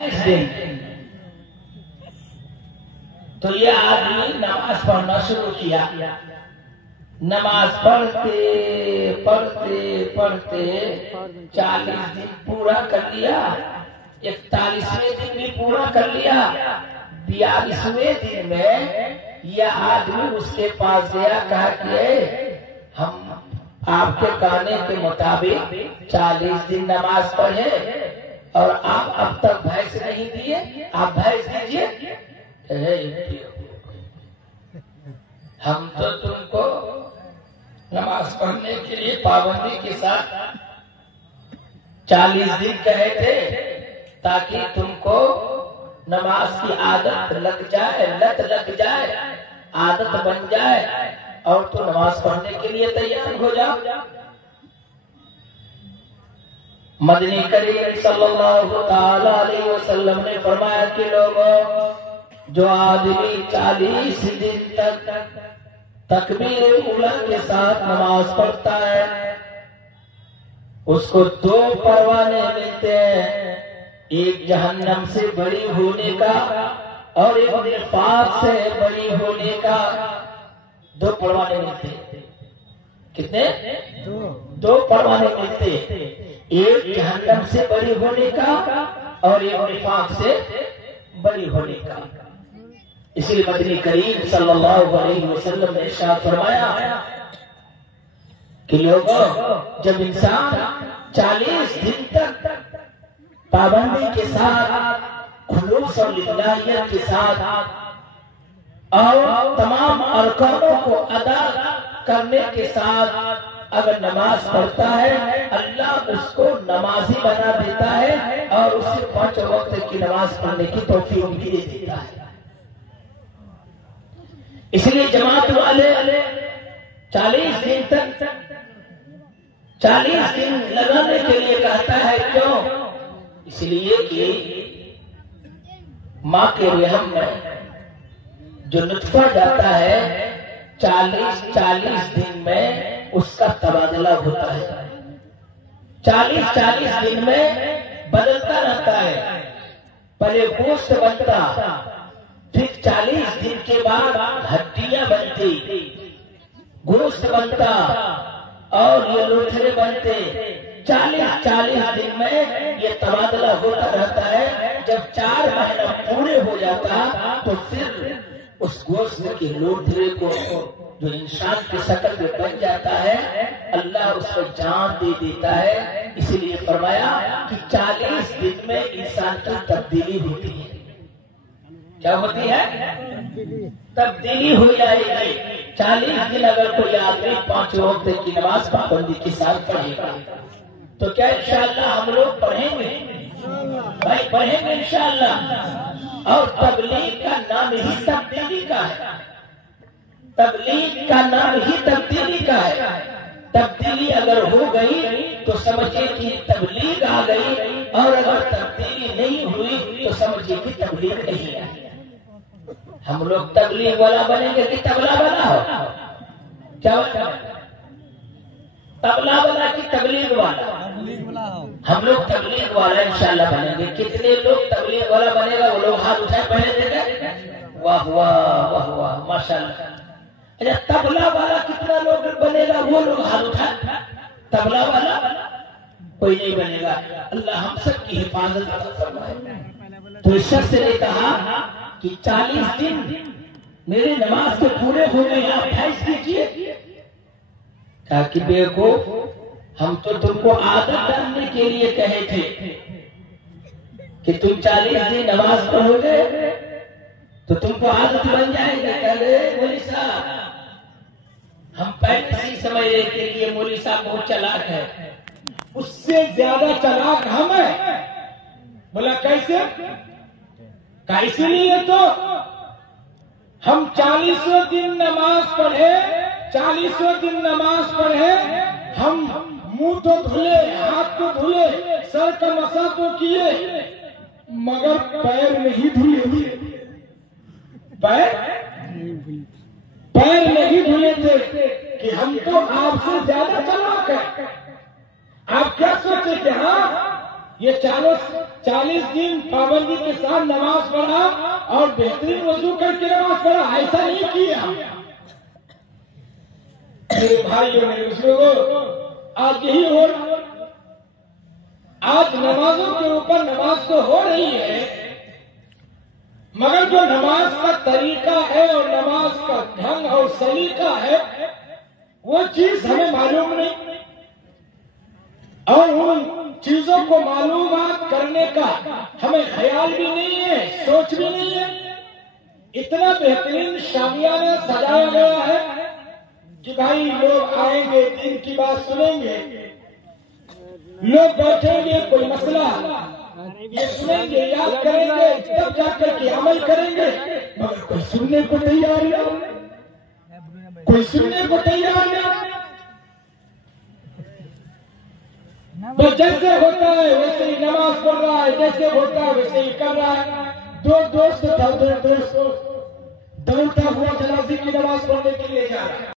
दिन तो ये आदमी नमाज पढ़ना शुरू किया। नमाज पढ़ते पढ़ते पढ़ते 40 दिन पूरा कर लिया, 41वें दिन भी पूरा कर लिया। 42वें दिन में यह आदमी उसके पास गया, कहा कि हम आपके कहने के मुताबिक 40 दिन नमाज पढ़े और आप अब तक भैंस नहीं दिए, आप भैंस दीजिए। हम तो तुमको नमाज पढ़ने के लिए पाबंदी के साथ 40 दिन कहे थे ताकि तुमको नमाज की आदत लग जाए, लत लग जाए, आदत बन जाए और तो नमाज पढ़ने के लिए तैयार हो जाओ। मदनी करीम सल्लल्लाहु ताला अलैहि वसल्लम ने फरमाया कि लोगों, जो आदमी 40 दिन तक तकबीर उला के साथ नमाज पढ़ता है उसको 2 परवाने मिलते हैं, एक जहन्नम से बड़ी होने का और एक निफाक से बड़ी होने का। 2 परवाने मिलते। कितने? 2 परवाने मिलते, एक जहन्नम से बड़ी होने का और एक निफाक से बड़ी होने का। इसलिए मदनी करीम सल्लल्लाहु अलैहि वसल्लम ने इरशाद फरमाया कि लोगों, जब इंसान 40 दिन तक पाबंदी के साथ, खुलूस और लिल्लाहियत के साथ और तमाम अरकानों को अदा करने के साथ अगर नमाज पढ़ता है, अल्लाह उसको नमाजी बना देता है और उसे 5 वक्त की नमाज पढ़ने की तौफीक भी दे देता है। इसलिए जमात वाले 40 दिन तक 40 दिन लगाने के लिए कहता है। क्यों? इसलिए कि माँ के रहम में जो नुत्फा जाता है 40 दिन में उसका तबादला होता है। 40 दिन में बदलता रहता है। पहले गोश्त बनता, फिर 40 दिन के बाद हड्डियां बनती, गोश्त बनता और ये लोथड़े बनते। 40 दिन में ये तबादला होता रहता है। जब 4 महीना पूरे हो जाता तो फिर उस गोश्त के लोथड़े को जो इंसान की शक्ल में बन जाता है, अल्लाह उसको जान दे देता है। इसीलिए फरमाया कि 40 दिन में इंसान की तब्दीली होती है। क्या होती है? तब्दीली हो जाएगी। 40 दिन अगर कोई आदमी 5 वक्त की नमाज पाबंदी के साथ पढ़ेगा तो क्या इंशाअल्लाह हम लोग पढ़ेंगे? भाई पढ़ेंगे इंशाअल्लाह। और तबलीग का नाम ही तब्दीली का है। तबलीग का नाम ही तब्दीली का है। तब्दीली अगर हो गई तो समझिए कि तबलीग आ गई, और अगर तब्दीली नहीं हुई तो समझिए कि तबलीग नहीं आई। हम लोग तबलीग वाला बनेंगे कि तबला वाला हो? क्या तबला वाला कि तबलीग वाला? हम लोग तबलीग वाला इंशाल्लाह बनेंगे। कितने लोग तबलीग वाला बनेगा वो लोग हाथ उठाए पहले देगा। वाह वाह वाह वाह माशाल्लाह। अच्छा, तबला वाला कितना लोग बनेगा वो लोग हाथ उठाए। तबला वाला कोई नहीं बनेगा। अल्लाह हम सब की हिफाजत फरमाए। तो इस शख्स ने कहा कि 40 दिन मेरे नमाज के पूरे हो गए, आप भैंस कीजिए। कहा कि देखो, हम तो तुमको आदत डालने के लिए कहे थे कि तुम 40 दिन नमाज पढ़ोगे तो तुमको आदत बन जाएगी। कहे मौली साहब, हम पहले से ही समझ रहे थे कि ये मौली साहब बहुत चालाक है, उससे ज्यादा चालाक हम है। बोला कैसे? इसीलिए तो हम 40 दिन नमाज पढ़े, 40 दिन नमाज पढ़े, हम मुंह तो धुले, हाथ तो धुले, सर का मसा तो किए, मगर पैर नहीं धुले थे। पैर नहीं धुले थे कि हम तो आपसे ज्यादा चालाक है। आप क्या सोचे कि हाँ یہ 40 دن پابندی کے ساتھ نماز پڑھا اور بہترین وضو کر کے نماز پڑھا، ایسا نہیں کیا۔ میرے بھائیوں میرے بزرگوں، آج یہی ہو رہا، آج نمازوں کے اوپر نماز تو ہو رہی ہے، مگر جو نماز کا طریقہ ہے اور نماز کا ڈھنگ اور سلیقہ ہے وہ چیز ہمیں معلوم نہیں، اور ان چیزوں کو معلومات کرنے کا ہمیں خیال بھی نہیں ہے، سوچ بھی نہیں ہے۔ اتنا بہترین شامیانہ سجایا گیا ہے کہ بھائی لوگ آئیں گے، دین کی بات سنیں گے، لوگ بیٹھیں گے، کوئی مسئلہ یہ سنیں گے، یاد کریں گے، تب جا کر کے عمل کریں گے، مگر کوئی سننے کو تیار نہیں، کوئی سننے کو تیار نہیں۔ تو جیسے ہوتا ہے ویسے ہی نماز پڑھ رہا ہے، جیسے ہوتا ہے ویسے ہی کر رہا ہے۔ دو دوست دوڑتا ہوا جنازے کی نماز پڑھنے کے لیے جا رہا ہے۔